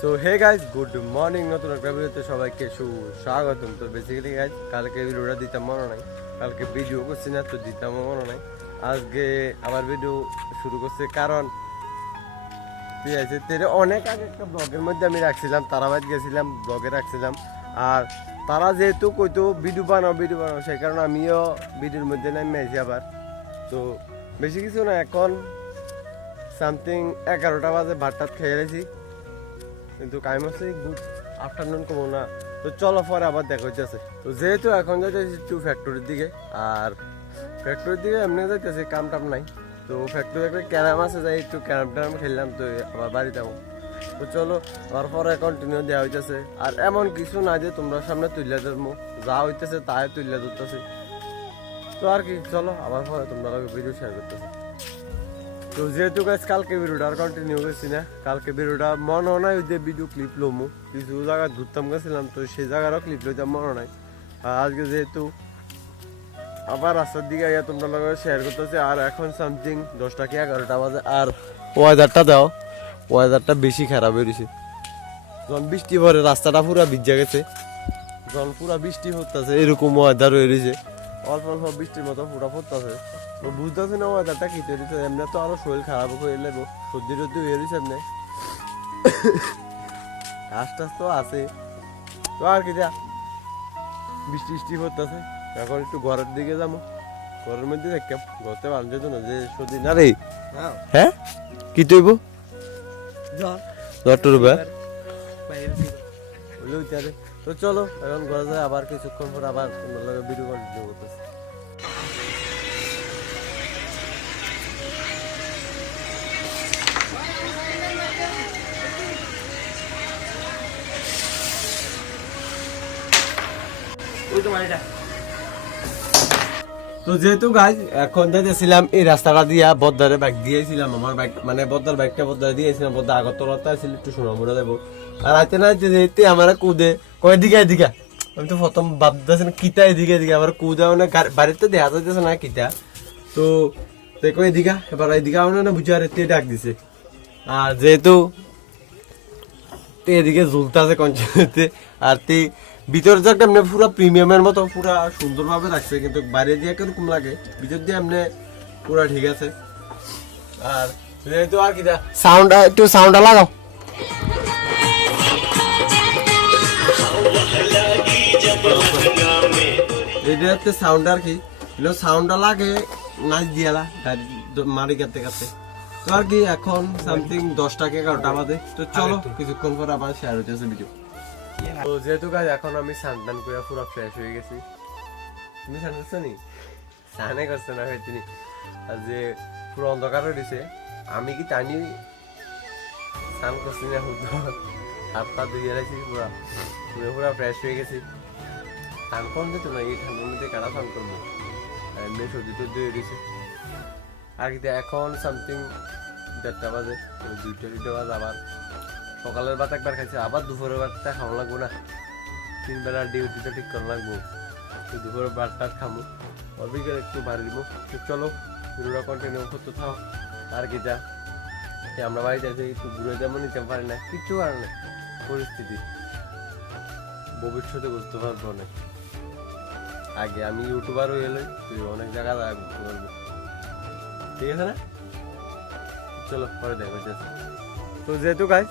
So hey guys good morning, নতুন একটা ভিডিওতে সবাইকে সুস্বাগতম। তো বেসিক্যালি গাইজ কালকে ভিডিওটা দিতাম মনে নাই, কালকে ভিডিও করছি না তো দিতাম মনে নাই। আজকে আবার ভিডিও শুরু করছে কারণ ঠিক আছে তেরে অনেক আগে একটা ব্লগের মধ্যে আমি রাখছিলাম, তারাবাদ গেছিলাম ব্লগে রাখছিলাম। আর তারা যেহেতু কইতো ভিডিও বানাও সেই কারণে আমিও ভিডিওর মধ্যে নামে আছি আবার। তো বেশি কিছু না, এখন সামথিং 11টা বাজে ভাতটা খেয়ে গেছি, কিন্তু টাইম হচ্ছে গুড আফটারনুন কমো না। তো চলো পরে আবার দেখা হইতেছে। তো যেহেতু এখন যাইতেছি একটু ফ্যাক্টরির দিকে, আর ফ্যাক্টরির দিকে এমনি যাইতেছি, কাম টাম নাই। তো ফ্যাক্টরি একটা ক্যারাম আছে, যাই একটু ক্যারাম ট্যারাম খেললাম, তো আবার বাড়ি যাবো। তো চলো আবার পরে কন্টিনিউ দেওয়া হইতেছে। আর এমন কিছু না যে তোমরা সামনে তুলে ধরবো, যা হইতেছে তাই তুলে ধরতেছে। তো আর কি, চলো আবার পরে তোমরা ভিডিও শেয়ার করতেছে। তো যেহেতু গাছ কালকে ভিডিওটা আর কন্টিনিউ করছি না, কালকে ভিডিওটা মনে হয় নাই যে ভিডিও ক্লিপ লমু, কিছু জায়গা ঘুরতাম গেছিলাম, তো সেই জায়গারও ক্লিপ লইতাম মনে নাই। আর আজকে যেহেতু আবার রাস্তার দিকে আইয়া তোমরা লগে শেয়ার করতেছে। আর এখন সামথিং 10টা কি 11টা বাজে, আর ওয়েদারটা দাও, ওয়েদারটা বেশি খারাপ হয়েছে। যখন বৃষ্টি পরে রাস্তাটা পুরা ভিজা গেছে, যখন পুরা বৃষ্টি হতেছে এরকম ওয়েদার হয়ে রয়েছে, অল্প অল্প বৃষ্টির মতো পুরা পড়তেছে। তো বুঝতেছি না ওয়েদারটা কি তৈরি, এমনি তো আরো শরীর খারাপ হয়ে লাগবো, সর্দি টর্দি হয়ে রয়েছে এমনি, আস্তে আস্তে আছে। তো আর কি যা বৃষ্টি বৃষ্টি পড়তেছে, এখন একটু ঘরের দিকে যাবো, ঘরের মধ্যে দেখতাম ঘরতে ভালো যেত না যে সর্দি না রে। হ্যাঁ কি তৈব জ্বর টর তো চলো এখন ঘরে যায়, আবার কিছুক্ষণ পর আবার ভিডিও কন্টিনিউ করতেছে। তো যেহেতু গাইজ এখন যাইতেছিলাম এই রাস্তাটা দিয়া বদ্দারে বাইক দিয়েছিলাম, আমার বাইক মানে বদ্দার বাইকটা বদ্দারে দিয়েছিলাম, বদ্দা আগরতলাতে আসছিল একটু সোনামুড়া দেবো। আর আইতে না যেতে আমার কুদে কয় দিকে এদিকে, আমি তো প্রথম ভাবতেছি না কিতা এদিকে এদিকে, আবার কুদা মানে বাড়িতে দেখা যাইতেছে না কিতা। তো দেখো এদিকে, এবার এদিকে আমার না বুঝে আর এতে ডাক দিছে। আর যেহেতু এদিকে ঝুলতেছে কঞ্চতে, আর তে ভিতর যে একটা পুরো প্রিমিয়ামের মতো পুরা সুন্দরভাবে রাখছে, কিন্তু বাইরে দিয়ে কিরকম লাগে, ভিতর দিয়ে এমনি পুরা ঠিক আছে। আর যেহেতু আর কি সাউন্ড একটু সাউন্ডটা লাগাও, এটা হচ্ছে সাউন্ড আর কি, সাউন্ডটা লাগে নাচ দিয়ালা গাড়ি মারি কাটতে কাটতে। তো আর কি এখন সামথিং 10টা কি 11টা বাজে। তো চলো কিছুক্ষণ পর আবার শেয়ার হইতেছে ভিডিও। তো যেহেতু গাছ এখন আমি স্নান করে পুরো ফ্রেশ হয়ে গেছি। তুমি স্নান করছো নি? স্নানে করছো না হয়তো নি, আর যে পুরো অন্ধকার হয়ে দিছে, আমি কি টানি স্নান করছি না, হাত পা ধুয়ে রাখছি, পুরা পুরো ফ্রেশ হয়ে গেছি। স্নান করুন যেত না, এই ঠান্ডার মধ্যে কারা স্নান করবো, এমনি সর্দি টর্দি হয়ে দিছে। আর কি এখন সামথিং 1:30 বাজে, 2টা বাজে। আবার সকালের ভাত একবার খাইছে, আবার দুপুরের ভাতটা খাওয়া লাগবো না, 3 বেলার ডিউটিটা ঠিক করা লাগবো। তো দুপুরের ভাতটা খাবো, অবিকাল একটু বাড়ি দিব। তো চলো ভিডিওটা কন্টিনিউ করতে থাও। আর কি যা আমরা বাড়িতে আছে একটু ঘুরে যেমন নিতে পারি না, কিচ্ছু পারে না, পরিস্থিতি ভবিষ্যতে বুঝতে পারবো না। আগে আমি ইউটিউবার হয়ে এলে তুই অনেক জায়গা ঘুরতে পারবো, ঠিক আছে না? চলো পরে দেখা যাচ্ছে। তো যেহেতু গাইজ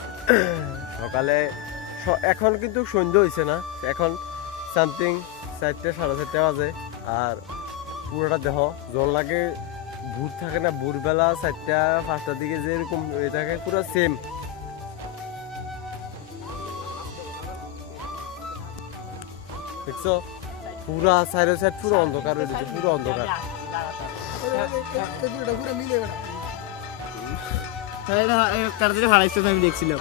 সকালে এখন কিন্তু সন্ধ্যা হয়েছে না, এখন সামথিং 4টা 4:30 বাজে। আর পুরোটা দেহ জল লাগে, ভোর থাকে না, ভোরবেলা 4টা 5টার দিকে যেরকম হয়ে থাকে পুরো সেম। দেখছো পুরা সাইডে সাইড পুরো অন্ধকার হয়ে গেছে, পুরো অন্ধকার। আমি দেখছিলাম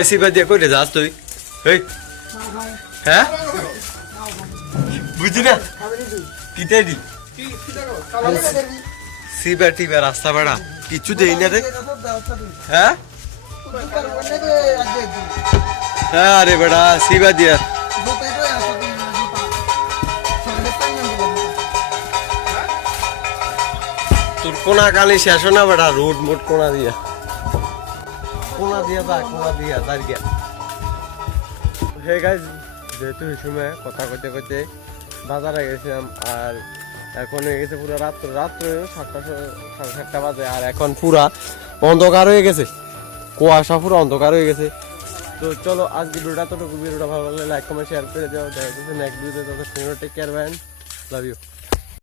এসি বাজে কই রে যাস তুই? হ্যাঁ বুঝি না কিতে দি সিবা টিবা রাস্তা বেড়া কিছু দেই না রে। হ্যাঁ হ্যাঁ আরে বেড়া সিবা দিয়া তোর কোনা কালি শেষ না বেটা রোড মোড কোনা দিয়া তার গিয়া হে গাইজ যেহেতু এই সময় কথা কইতে কইতে বাজারে গেছিলাম আর এখন হয়ে গেছে পুরো রাত্রে 7:30 বাজে আর এখন পুরা অন্ধকার হয়ে গেছে কুয়াশা পুরো অন্ধকার হয়ে গেছে তো চলো আজকে ভিডিওটা ভালো লাগলে লাইক কমেন্ট শেয়ার করে দাও দেখা যাচ্ছে নেক্সট ভিডিওতে take care man love you